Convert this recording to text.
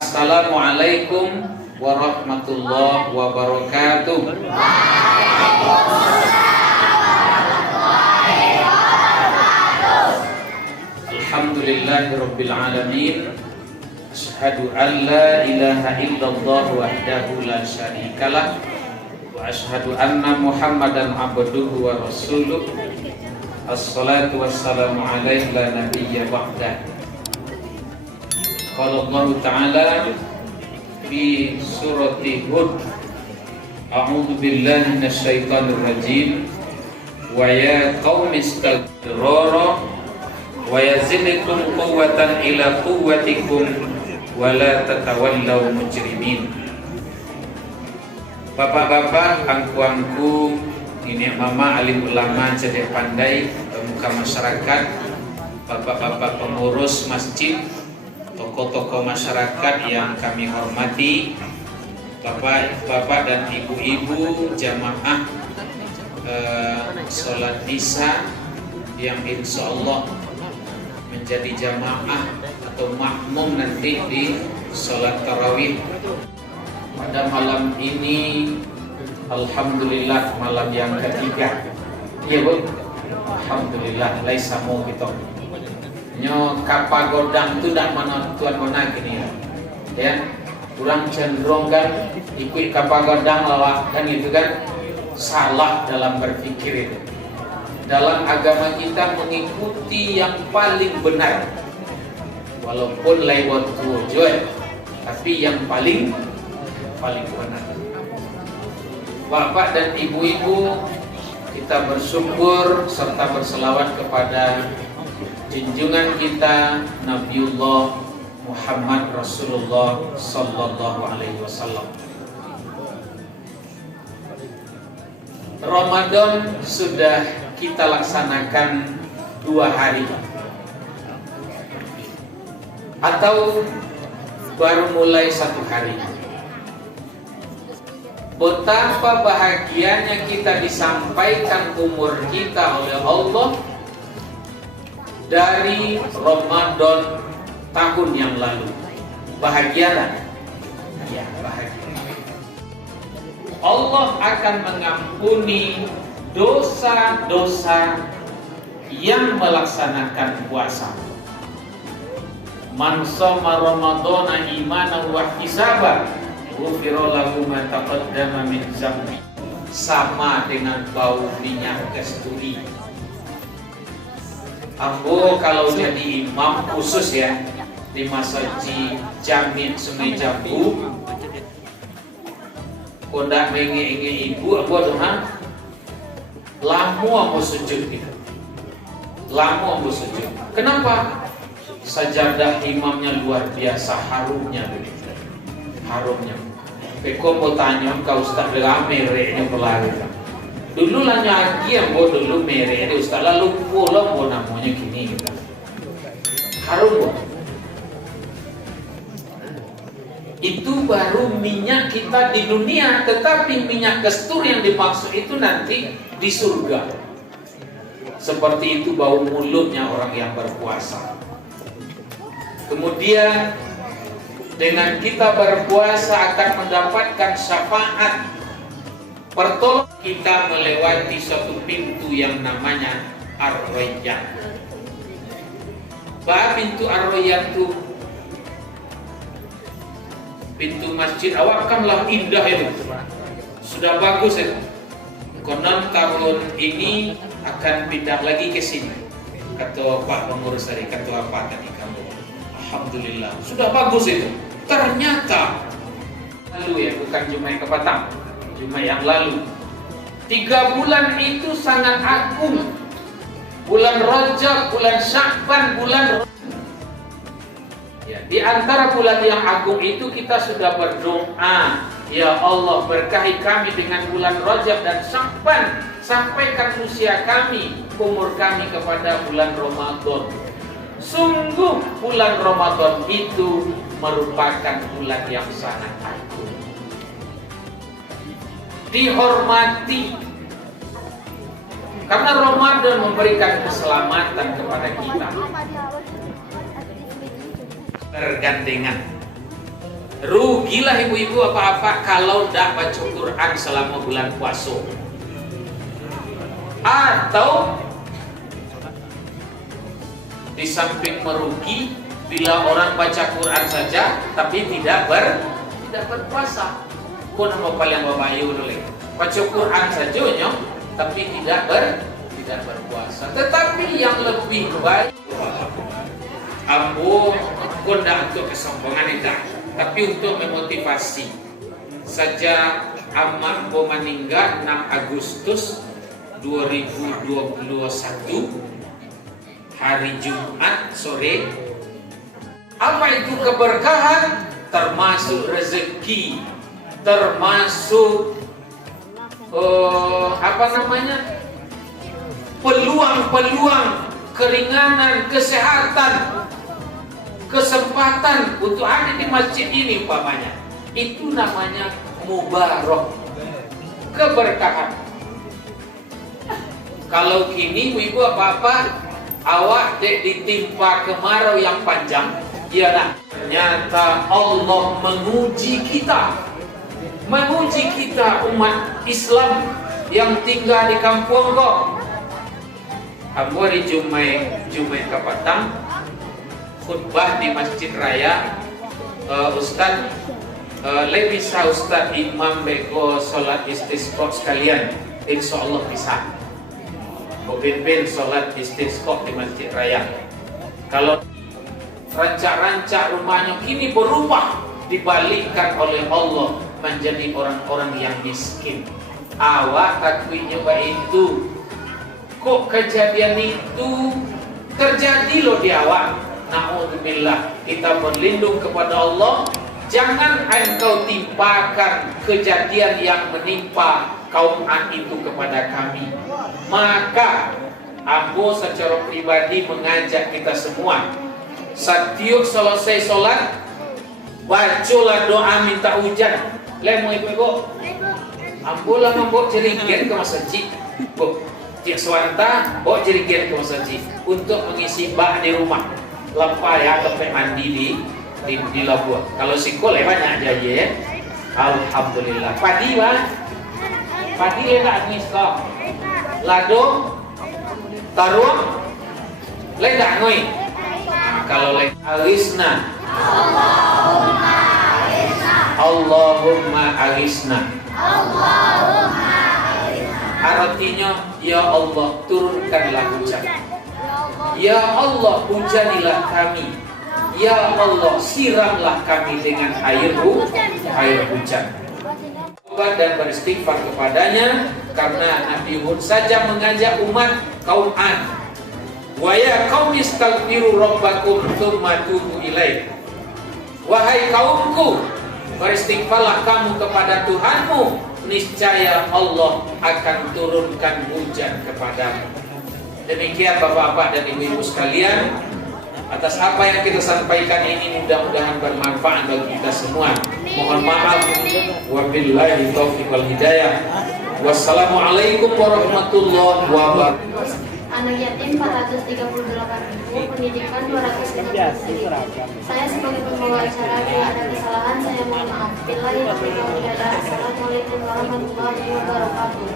Assalamualaikum warahmatullahi wabarakatuh. Alhamdulillahirabbil alamin. Asyhadu an la ilaha illallah wahdahu la syarikalah wa asyhadu anna Muhammadan abduhu wa rasuluh. Assalatu wassalamu alaihi la nabiyya ba'dah. Qala Allah Ta'ala fi surati Hud, a'udzu billahi minasyaitonir rajim, wa ya qaumi istaghfiru wa yazidkum quwwatan ila quwwatikum wa la tatawallaw mujrimin. Bapak-bapak, angku-angku, ini mama alim ulama cerdik pandai, pemuka masyarakat, bapak-bapak pengurus masjid, tokoh-tokoh masyarakat yang kami hormati, bapak-bapak dan ibu-ibu jamaah sholat isya yang insya Allah menjadi jamaah atau makmum nanti di sholat tarawih pada malam ini. Alhamdulillah, malam yang ketiga. Iya bu, alhamdulillah. Laisa mau gitu. Nyo kapagodang tu dak mana tuan mana gini ya. Kurang cenderung kan ikut kapagodang lawak kan itu kan salah dalam berpikir itu. Dalam agama kita mengikuti yang paling benar. Walaupun lewat tujuan, tapi yang paling benar. Bapak dan ibu-ibu, kita bersyukur serta berselawat kepada junjungan kita Nabiullah Muhammad Rasulullah Sallallahu Alaihi Wasallam. Ramadan sudah kita laksanakan 2 hari, atau baru mulai 1 hari. Betapa bahagianya kita disampaikan umur kita oleh Allah dari Ramadan tahun yang lalu. Bahagia kan? Ya, bahagia. Allah akan mengampuni dosa-dosa yang melaksanakan puasa. Man shoma Ramadhana imanan wa ihtisaban ghufira lahu ma taqaddama min dzambi. Sama dengan bau minyak kasturi. Ambo kalau jadi imam khusus ya di masjid Jamin Sungai Jambu, kondak menge-enge ibu ambo doang lamu ambo sujud gitu. Lamu ambo sujud. Kenapa? Sajadah imamnya luar biasa harumnya begitu. Harumnya. Peko mau tanya kau ustaz lega merenya pelari. Dulu lah nyaki yang bo dulu mere di ustaz lalu pulang bo namanya gini gitu. Harum bo. Itu baru minyak kita di dunia, tetapi minyak kasturi yang dimaksud itu nanti di surga. Seperti itu bau mulutnya orang yang berpuasa. Kemudian dengan kita berpuasa akan mendapatkan syafaat pertolongan kita melewati suatu pintu yang namanya Ar-Rayyan. Pintu Ar-Rayyan itu pintu masjid awakanlah indah itu. Sudah bagus itu. Konon tahun ini akan pindah lagi ke sini. Kata Pak pengurus tadi, kata apa tadi kamu? Alhamdulillah, sudah bagus itu. Ternyata lalu ya, bukan Jumat kepatang, Jumat yang lalu. 3 bulan itu sangat agung. Bulan Rajab, bulan Sya'ban, bulan ya, di antara bulan yang agung itu kita sudah berdoa, ya Allah berkahi kami dengan bulan Rajab dan Sya'ban, sampaikan usia kami, umur kami kepada bulan Ramadan. Sungguh bulan Ramadan itu merupakan bulan yang sangat agung, dihormati, karena Ramadan memberikan keselamatan kepada kita. Bergandengan Rugilah ibu-ibu apa-apa kalau tidak baca Quran selama bulan puasa. Atau di samping merugi bila orang baca Quran saja tapi tidak berpuasa. Kau nama paling babayu dulu. Baca Quran saja nyong, tapi tidak berpuasa. Tetapi yang lebih baik, ambo kondak untuk kesombongan itu, tapi untuk memotivasi. Sejak ambo meninggal 6 Agustus 2021 hari Jumat sore. Apa itu keberkahan? Termasuk rezeki, termasuk peluang-peluang, keringanan, kesehatan, kesempatan untuk ada di masjid ini umpamanya. Itu namanya mubarak, keberkahan. Kalau kini ibu apa-apa awak ditimpa kemarau yang panjang, ialah ternyata Allah menguji kita umat Islam yang tinggal di kampung kok. Ambo hari Jumat Kapatang khutbah di Masjid Raya. Ustaz bisa Ustaz imam beko sholat istisqa sekalian, insya Allah bisa. Pimpin sholat istisqa di Masjid Raya. Kalau rancak-rancak rumahnya kini berubah, dibalikkan oleh Allah menjadi orang-orang yang miskin. Awak takui nyoba itu. Kok kejadian itu terjadi loh di awak. Na'udzubillah, kita berlindung kepada Allah. Jangan engkau timpakan kejadian yang menimpa kaum Ad itu kepada kami. Maka ambo secara pribadi mengajak kita semua, setiap selesai sholat bacalah doa minta hujan. Lemo ibu ambo lah membawa jerigen ke masjid. Cik swanta bawa jerigen ke masjid untuk mengisi bak di rumah. Lepah ya tempat mandi di Labuan. Kalau sikol banyak aja ya. Alhamdulillah. Padi lah. Padi ledak miskam. Lado taruh ledak ngoi. Kalau ledak agisna. Allahumma agisna. Artinya, ya Allah turunkanlah hujan. Ya Allah hujanilah kami. Ya Allah siramlah kami dengan air hujan. Tobat dan beristighfar kepadanya, karena Nabi Hud saja mengajak umat kaum Ad. Wa ya qaumi istaghfiru rabbakum tsumma tubu ilaih. Wahai kaumku, beristighfarlah kamu kepada Tuhanmu, niscaya Allah akan turunkan hujan kepadamu. Demikian Bapak-bapak dan Ibu-ibu sekalian, atas apa yang kita sampaikan ini mudah-mudahan bermanfaat bagi kita semua. Mohon maaf. Wabillahi taufiq wal hidayah. Wassalamualaikum warahmatullahi wabarakatuh. Anak yatim 438.000, pendidikan 250.000. Saya sebagai pembawa acara, bila ada kesalahan saya mohon maaf. Billahi taufiq wal hidayah. Assalamualaikum warahmatullahi wabarakatuh.